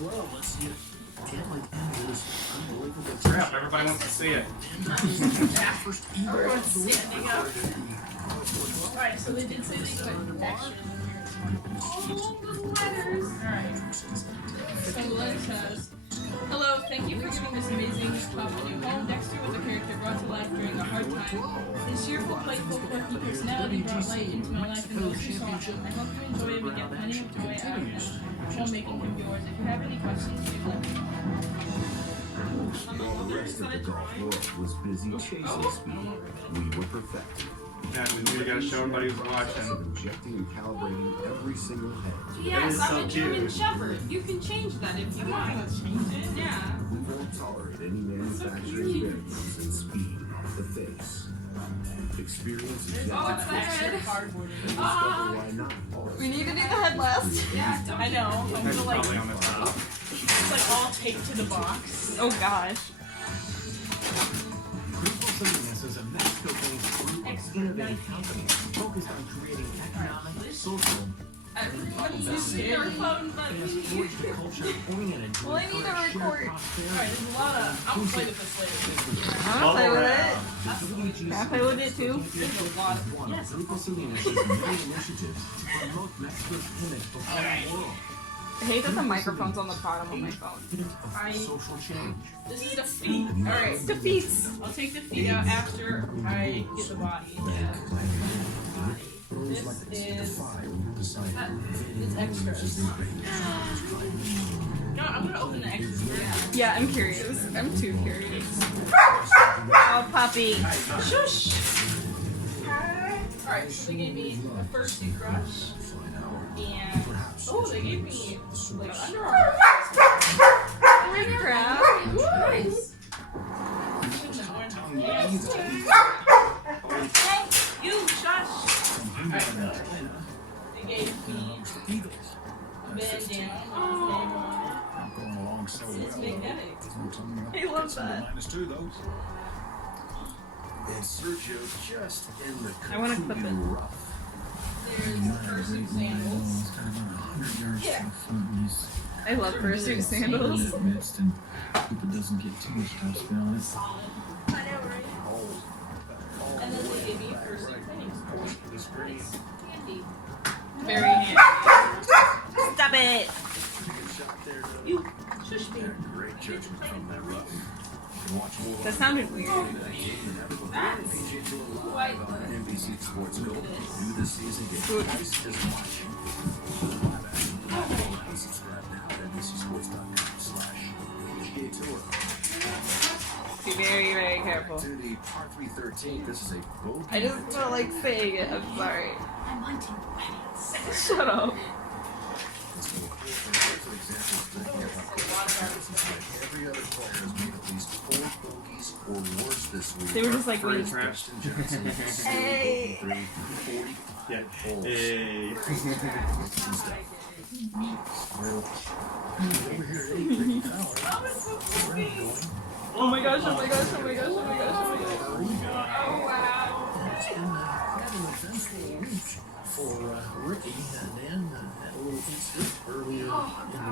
well. Let's see it. Can't like end this unbelievable. Crap, everybody wants to see it. First everyone's standing up. Alright, so they did say they could action. Oh, the letters! Alright. So the letter says, hello, thank you for giving this amazing pop a new home. Dexter was a character brought to life during a hard time. His cheerful, playful, quirky personality brought light into my life and those who saw him. I hope you enjoy it and get plenty of joy out of homemaking of yours. If you have any questions, please let me know. While the rest of the golf world was busy chasing speed, we were perfecting. Yeah, we gotta show everybody who's watching. Injecting and calibrating every single head. Yes, so I'm a German Shepherd. You can change that if you want. Change it? Yeah. We won't tolerate any manufacturing variants in speed, the face. Experience exactly Oh, it's that cardboard. Why not? We need to do the head last. Yeah, I know. I'm That's gonna like, probably on the top. it's like all taped to the box. Oh gosh. This is a Mexico-based group of innovative companies focused on creating economic, social, Everybody use their phone, but and sports and culture-oriented to Well, I need to encourage shared record. prosperity. Alright, there's a lot of. I'm gonna play with this later. I wanna play with it. Can Can I play with it too? There's a lot of. One Yes. of Grupo Salinas' many initiatives to promote Mexico's image before the world. I hate that the microphone's on the bottom of my phone. I, Social change. this is the feet. Alright, Defeats. I'll take the feet out after I get the body. This is. It's extra. No, I'm gonna open the extra. Yeah, I'm curious. I'm too curious. Oh, puppy. Shush! Alright, so they gave me a Fursuit brush. And. Oh, they gave me like underarm. Holy crap. Nice! You shush! Alright, they gave me a bandana. I'm going along so It's magnetic. I love that. -2 those. And Sergio's just in the I wanna clip it. rough. There's Fursuit sandals. Yeah. I love fursuit sandals. And doesn't get too much time spent on it. Solid. I know, right? And then they gave me a Fursuit training sport. It's handy. Very handy. Stop it. You shush me. Great judgment from that rough. That sounded weird. That's quite NBC Sports Gold. New this season. Get Good. twice as much. Subscribe now at NBCSports.com/PGA Tour. Be very, very careful. To the par 313. This is a bogey. I just felt like saying it. I'm sorry. I'm hunting weddings. Shut up. Every other player has made at least 4 bogeys or worse this week. They were just like, Free me. trash. Hey. Yeah. Holes. Hey. Oh my gosh, oh my gosh, oh my gosh, oh my gosh, oh my gosh. Oh, wow. It's been kind of an eventful week for Ricky, and then had a little incident earlier in the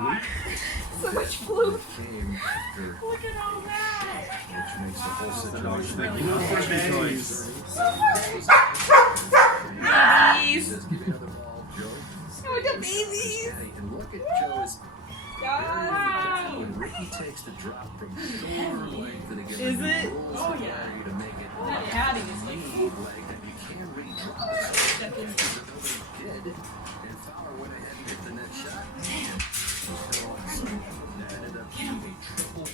week. So much blue. Came after, Look at all that. which makes the whole situation Thank you for the toys. Babies. Says, give me another ball, Joe. Oh, the babies. Hey, and look at Joe's. God. When Ricky takes the drop from shoulder length and again, Is it? Oh, yeah. you to make it That caddy is like, knee leg that you can't really drop it. step in. Because nobody did, and Fowler went ahead and hit the net shot. That ended up being a triple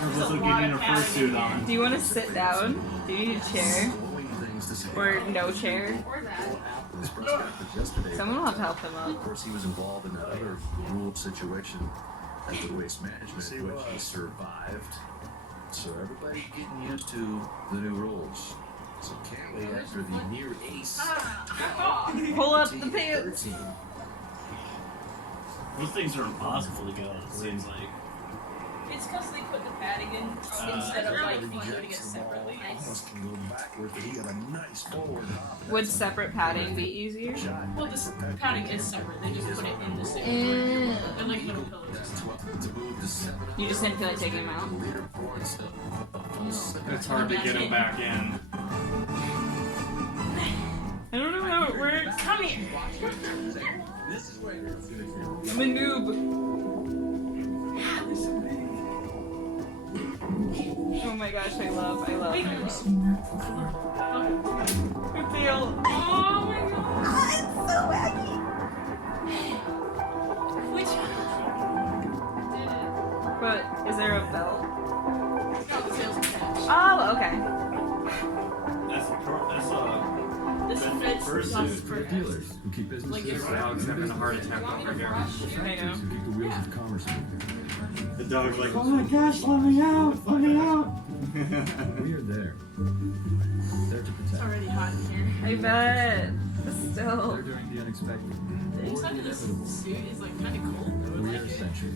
We're also getting a fursuit on. Do you want to sit down? Do you need a chair? blowing things to say. Or no chair? Or that. This press conference yesterday. Someone will have to help him Of up. course, he was involved in that other ruled situation at the waste management, which he survived. So everybody getting used to the new rules. So Kelly, after the near ace, Pull up the pants. 13. Those things are impossible to go, it seems like. It's because they put the padding in instead of like including it separately. Almost can go backward, but he got a nice forward hop. Would separate padding be easier? Well, this padding is separate. They just put it in the same. They're like little pillows. You just didn't feel like taking them out? It's hard to get him back in. I don't know how it works. Come here. I'm a noob. Oh my gosh, I love him. I feel. Oh my god. It's so wacky. Which one? Did it? But is there a belt? Oh, the tail's attached. Oh, okay. That's This fits Fursuit. for Dealers who keep business Like if dog's having a heart attack over here. I know. who keep the wheels of commerce moving. The dog's like, oh my gosh, let me out, let me out. We are there. There to It's protect. already hot in here. I bet. Still. There during the unexpected. The inside of this suit is like kind of cold. I would We like are it. essential.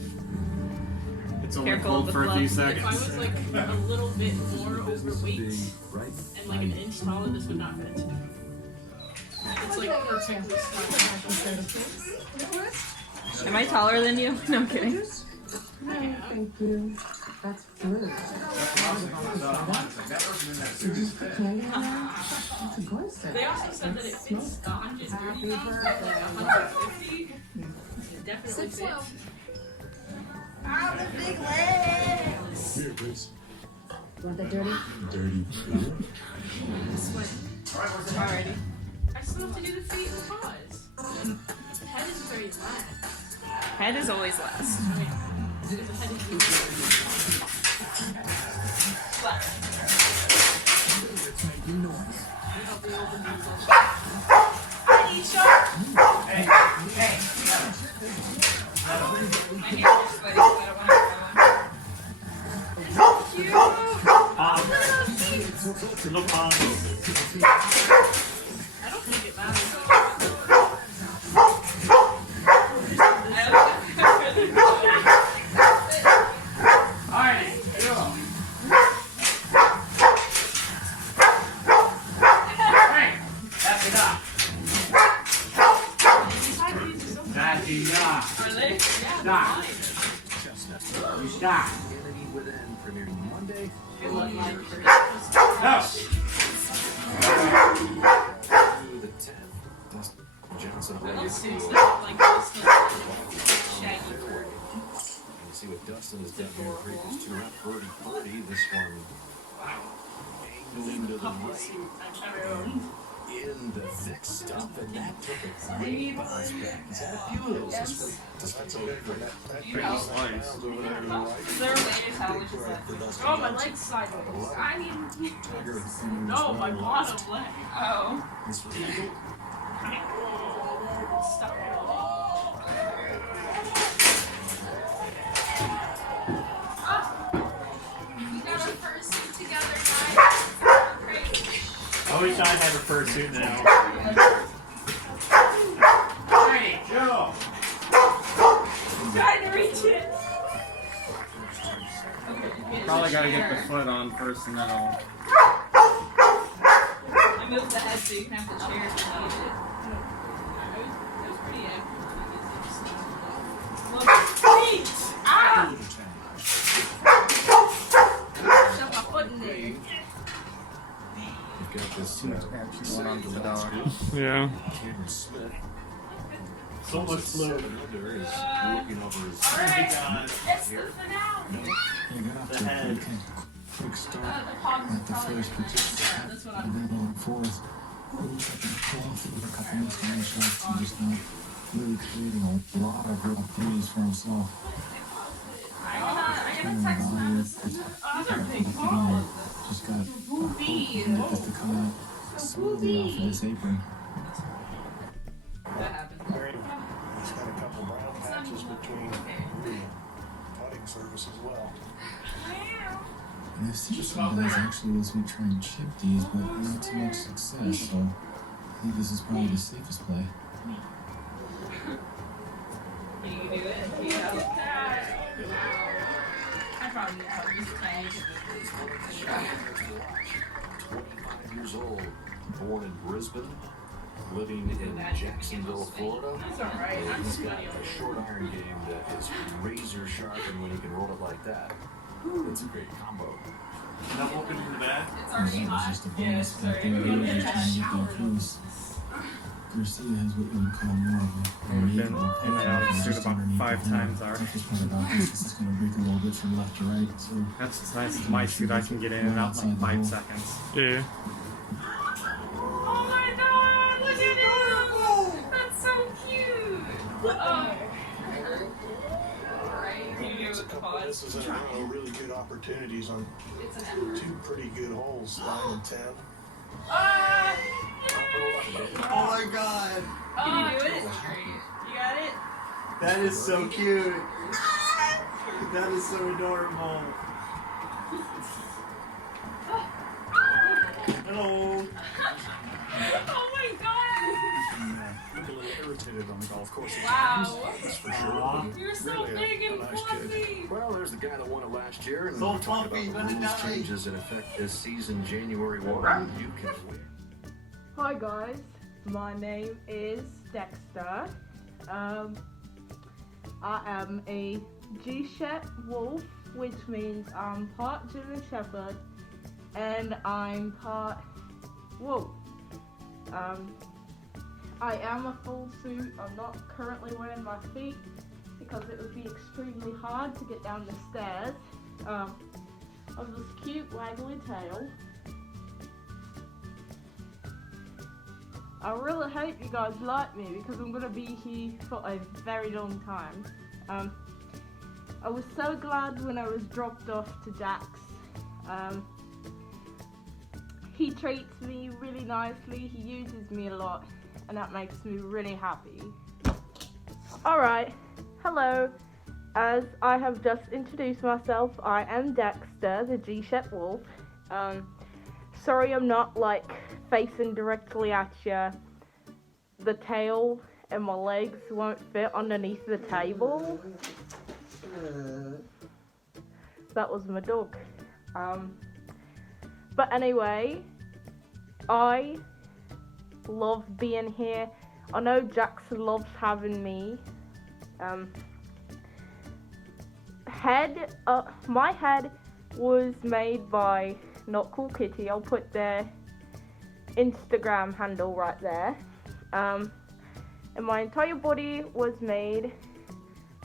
It's only Careful cold with for a the few glove. If I seconds. was like a little bit more overweight Being right. and like an inch taller, this would not fit. It's like perfectly stuck. Am I taller than you? No, I'm kidding. Thank you. That's good. They also said that it fits 130 pounds, but like 150, it definitely fits. Ah, the big legs. Here, please. Want that dirty? Dirty. Alrighty. I still have to do the feet and paws. The head is very last. Head is always last. The head is Little pond. I don't think it matters. Alright, go. Hey, that's enough. That's enough. Are they? Yeah, Stop. they're You stop. Humanity Within premiering Monday. fine. I love my No. The 10th. Dustin Johnson. I love suits that have like this shaggy fur. You see what Dustin has done here in the previous two rounds. Birdie. This one angling to the Couple right. suits I've ever owned. In the thick stuff, and that took a great bounce back. Is that a few of those? Yes. That's okay for that. Is there a way to tell which is left? Oh, my leg's sideways. I mean, no, my bottom leg. Oh. Stop. We got our fursuit together, guys. I wish I had a fursuit now. Hey, Joe! Trying to reach it. Probably gotta get the foot on first and then I'll... I moved the head so you can have the chair if you need it. It was pretty accurate. Feet! Ah! Shove my foot in there. You've got this Going on to the dog. Yeah. Cameron Smith. So much fluid. There is looking over his Alright, it's the finale. The head. Quick start The palms at the probably first, but just that's what and I'm then going forth. Really taking control for a couple minutes to himself and just really creating a lot of real opportunities for himself. I gotta text him out this other big ball. Just got Booby. just to come out smoothly off of this apron. That happened. He's got a couple brown patches between the cutting surface as well. And I've seen some guys actually this week try and chip these, but not too much success, so I think this is probably the safest play. Can you do it? Yeah. I just tiny. 25 years old, born in Brisbane, living in Jacksonville, Florida. That's alright. I'm He's just got funny a over short iron game that is razor sharp, and when he can roll it like that, it's a great combo. Enough open in the bag? It's already It was hot. just a Yeah, bonus sorry. back there. We're We gonna were get just that trying to get shower. that cruise. Garcia has what you would call more of a We've make been or in and out of the suit just about underneath 5 the hood. times already. Toughest part about this is going to break a little bit from left to right, so That's what's nice with my suit. I can get in and out in like 5 seconds. Yeah. Oh my god, look at him! That's so cute! Oh. Right, you do it with the paws. This is a really good opportunities on It's an two pretty good holes, 9 and 10. Ah! Oh my god! Can you do it? Great. You got it? That is so cute! That is so adorable! Hello! Oh my god! Look a little irritated on the golf course. Wow. That's for Aw. sure. You're so Really big and a nice kid. fluffy! Well, there's the guy that won it last year, and So we're talking fluffy, about let the it rules die. changes in effect this season, January 1. You can win. Hi guys, my name is Dexter. I am a G-Shet wolf, which means I'm part German Shepherd and I'm part wolf. I am a full suit. I'm not currently wearing my feet because it would be extremely hard to get down the stairs of this cute waggly tail. I really hope you guys like me because I'm going to be here for a very long time. I was so glad when I was dropped off to Jax. He treats me really nicely, he uses me a lot, and that makes me really happy. Alright, hello. As I have just introduced myself, I am Dexter, the G-Shet Wolf. Sorry I'm not like facing directly at you. The tail and my legs won't fit underneath the table. That was my dog. But anyway, I love being here. I know Jax loves having me. My head was made by Not Cool Kitty. I'll put their Instagram handle right there. And my entire body was made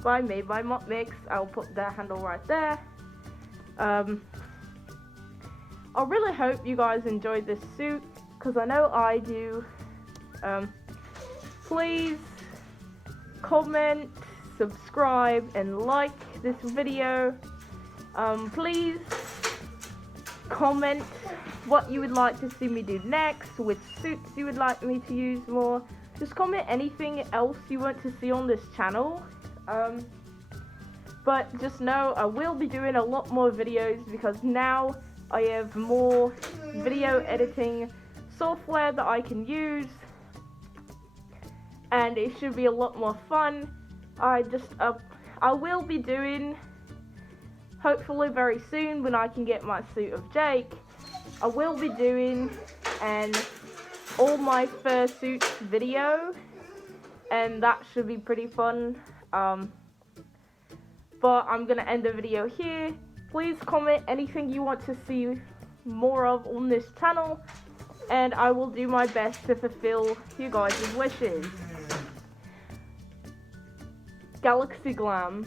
by me, by Mop Mix. I'll put their handle right there. I really hope you guys enjoyed this suit, because I know I do. Please comment, subscribe, and like this video. Please comment what you would like to see me do next, which suits you would like me to use more. Just comment anything else you want to see on this channel. But just know I will be doing a lot more videos because now I have more video editing software that I can use, and it should be a lot more fun. I will be doing, hopefully very soon when I can get my suit of Jake, I will be doing an all my fursuit video, and that should be pretty fun. But I'm gonna end the video here. Please comment anything you want to see more of on this channel, and I will do my best to fulfill you guys' wishes. Galaxy Glam.